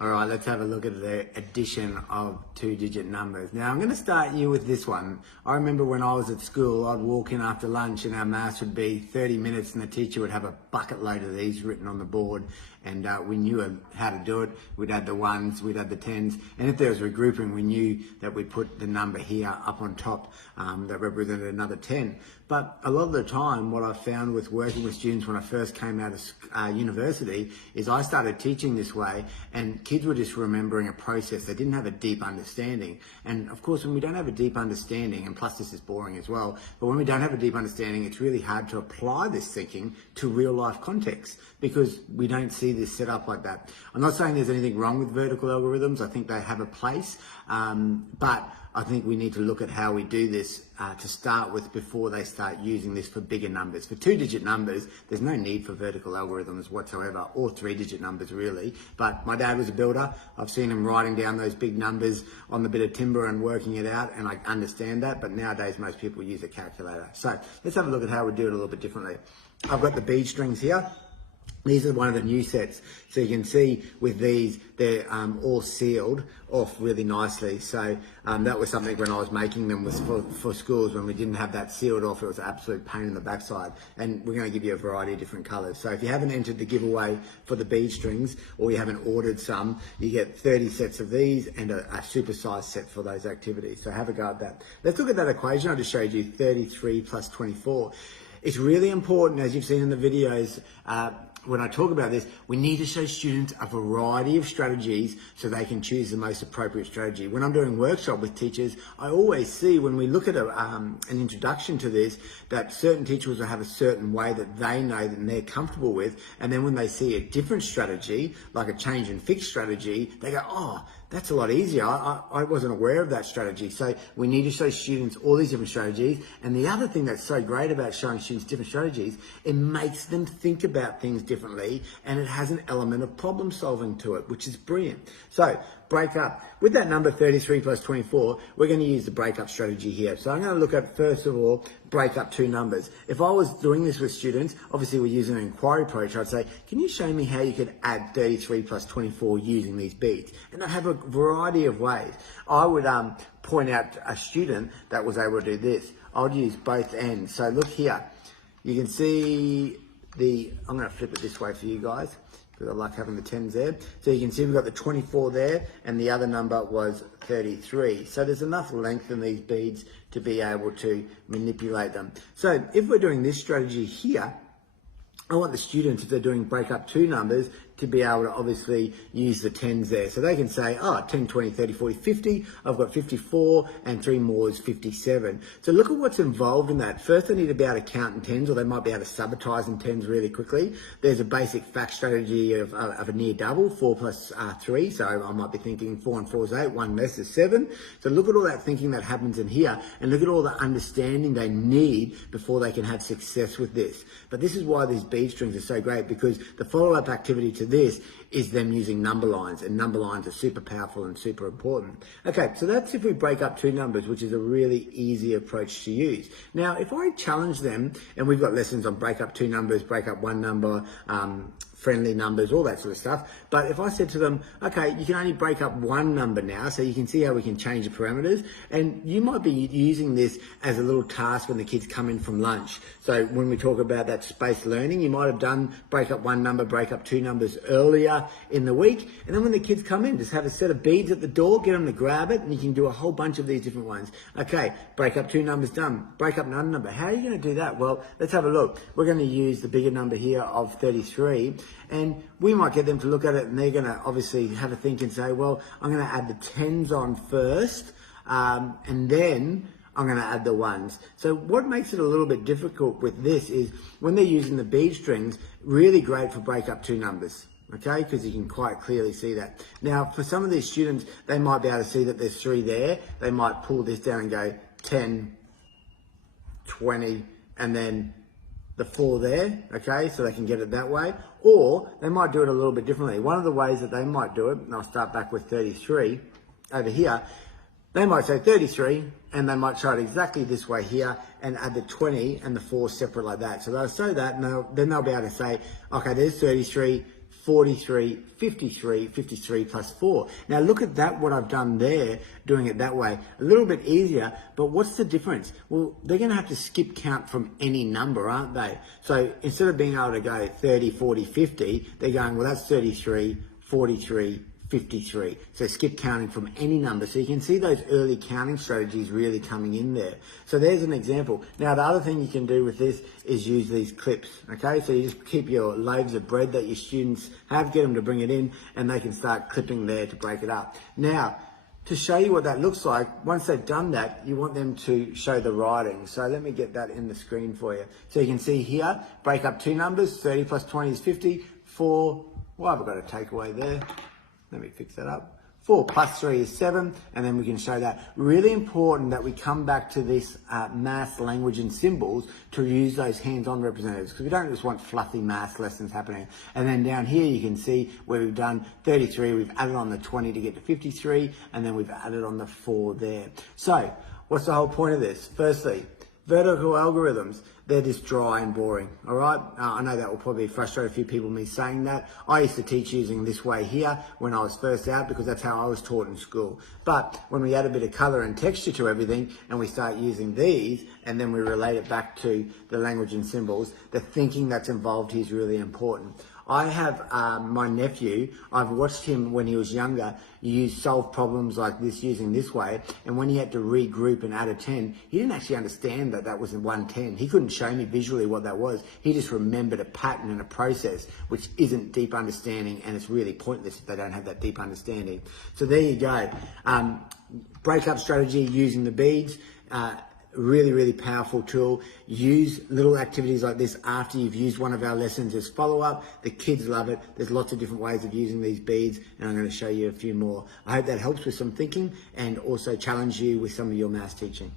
All right, let's have a look at the addition of two-digit numbers. Now, I'm going to start you with this one. I remember when I was at school, I'd walk in after lunch and our maths would be 30 minutes and the teacher would have a bucket load of these written on the board, and we knew how to do it. We'd add the ones, we'd add the tens, and if there was regrouping, we knew that we'd put the number here up on top that represented another 10. But a lot of the time, what I found with working with students when I first came out of university is I started teaching this way, and kids were just remembering a process. They didn't have a deep understanding. And of course, when we don't have a deep understanding, and plus this is boring as well, but when we don't have a deep understanding, it's really hard to apply this thinking to real life context because we don't see this set up like that. I'm not saying there's anything wrong with vertical algorithms. I think they have a place, but I think we need to look at how we do this to start with before they start using this for bigger numbers. For two-digit numbers, there's no need for vertical algorithms whatsoever, or three-digit numbers really. But my dad was a builder. I've seen him writing down those big numbers on the bit of timber and working it out, and I understand that, but nowadays most people use a calculator. So let's have a look at how we do it a little bit differently. I've got the bead strings here. These are one of the new sets. So you can see with these, they're all sealed off really nicely. So that was something when I was making them was for schools when we didn't have that sealed off. It was an absolute pain in the backside. And we're going to give you a variety of different colors. So if you haven't entered the giveaway for the bead strings or you haven't ordered some, you get 30 sets of these and a supersized set for those activities. So have a go at that. Let's look at that equation I just showed you, 33 plus 24. It's really important, as you've seen in the videos, when I talk about this, we need to show students a variety of strategies so they can choose the most appropriate strategy. When I'm doing workshop with teachers, I always see when we look at an introduction to this, that certain teachers will have a certain way that they know that they're comfortable with. And then when they see a different strategy, like a change and fix strategy, they go, oh, that's a lot easier. I wasn't aware of that strategy. So we need to show students all these different strategies. And the other thing that's so great about showing students different strategies, it makes them think about things differently, and it has an element of problem solving to it, which is brilliant. So break up. With that number 33 plus 24, we're going to use the breakup strategy here. So I'm going to look at, first of all, break up two numbers. If I was doing this with students, obviously we're using an inquiry approach, I'd say, can you show me how you could add 33 plus 24 using these beads? And I have a variety of ways. I would point out a student that was able to do this. I would use both ends. So look here. You can see I'm going to flip it this way for you guys, because I like having the 10s there. So you can see we've got the 24 there, and the other number was 33. So there's enough length in these beads to be able to manipulate them. So if we're doing this strategy here, I want the students, if they're doing break up two numbers, to be able to obviously use the 10s there. So they can say, oh, 10, 20, 30, 40, 50, I've got 54, and 3 more is 57. So look at what's involved in that. First, they need to be able to count in 10s, or they might be able to sabotage in 10s really quickly. There's a basic fact strategy of a near double, 4 plus 3. So I might be thinking 4 and 4 is 8, 1 less is 7. So look at all that thinking that happens in here, and look at all the understanding they need before they can have success with this. But this is why these bead strings are so great, because the follow-up activity to this is them using number lines, and number lines are super powerful and super important. Okay, so that's if we break up two numbers, which is a really easy approach to use. Now, if I challenge them, and we've got lessons on break up two numbers, break up one number, friendly numbers, all that sort of stuff. But if I said to them, okay, you can only break up one number now, so you can see how we can change the parameters. And you might be using this as a little task when the kids come in from lunch. So when we talk about that spaced learning, you might have done break up one number, break up two numbers earlier in the week. And then when the kids come in, just have a set of beads at the door, get them to grab it, and you can do a whole bunch of these different ones. Okay, break up two numbers done. Break up another number. How are you going to do that? Well, let's have a look. We're going to use the bigger number here of 33. And we might get them to look at it, and they're going to obviously have a think and say, well, I'm going to add the 10s on first, and then I'm going to add the ones. So what makes it a little bit difficult with this is when they're using the bead strings, really great for break up two numbers. Okay, because you can quite clearly see that. Now, for some of these students, they might be able to see that there's 3 there. They might pull this down and go 10, 20, and then the 4 there, okay, so they can get it that way. Or they might do it a little bit differently. One of the ways that they might do it, and I'll start back with 33 over here, they might say 33, and they might try it exactly this way here and add the 20 and the 4 separate like that. So they'll say that, and then they'll be able to say, okay, there's 33, 43, 53, 53 plus 4. Now look at that, what I've done there, doing it that way. A little bit easier, but what's the difference? Well, they're going to have to skip count from any number, aren't they? So instead of being able to go 30, 40, 50, they're going, well, that's 33, 43, 53. So skip counting from any number. So you can see those early counting strategies really coming in there. So there's an example. Now, the other thing you can do with this is use these clips, okay? So you just keep your loaves of bread that your students have, get them to bring it in, and they can start clipping there to break it up. Now, to show you what that looks like, once they've done that, you want them to show the writing. So let me get that in the screen for you. So you can see here, break up two numbers, 30 plus 20 is 50, 4, well, I've got a takeaway there. Let me fix that up. 4 plus 3 is 7, and then we can show that. Really important that we come back to this maths, language and symbols to use those hands-on representatives, because we don't just want fluffy maths lessons happening. And then down here you can see where we've done 33, we've added on the 20 to get to 53, and then we've added on the 4 there. So what's the whole point of this? Firstly, vertical algorithms, they're just dry and boring, all right? I know that will probably frustrate a few people, me saying that. I used to teach using this way here when I was first out, because that's how I was taught in school. But when we add a bit of color and texture to everything and we start using these, and then we relate it back to the language and symbols, the thinking that's involved here is really important. I have my nephew, I've watched him when he was younger solve problems like this using this way, and when he had to regroup and add a 10, he didn't actually understand that that was a 110. He couldn't show me visually what that was. He just remembered a pattern and a process, which isn't deep understanding, and it's really pointless if they don't have that deep understanding. So there you go. Breakup strategy using the beads. Really, really powerful tool. Use little activities like this after you've used one of our lessons as follow-up. The kids love it. There's lots of different ways of using these beads, and I'm going to show you a few more. I hope that helps with some thinking and also challenge you with some of your maths teaching.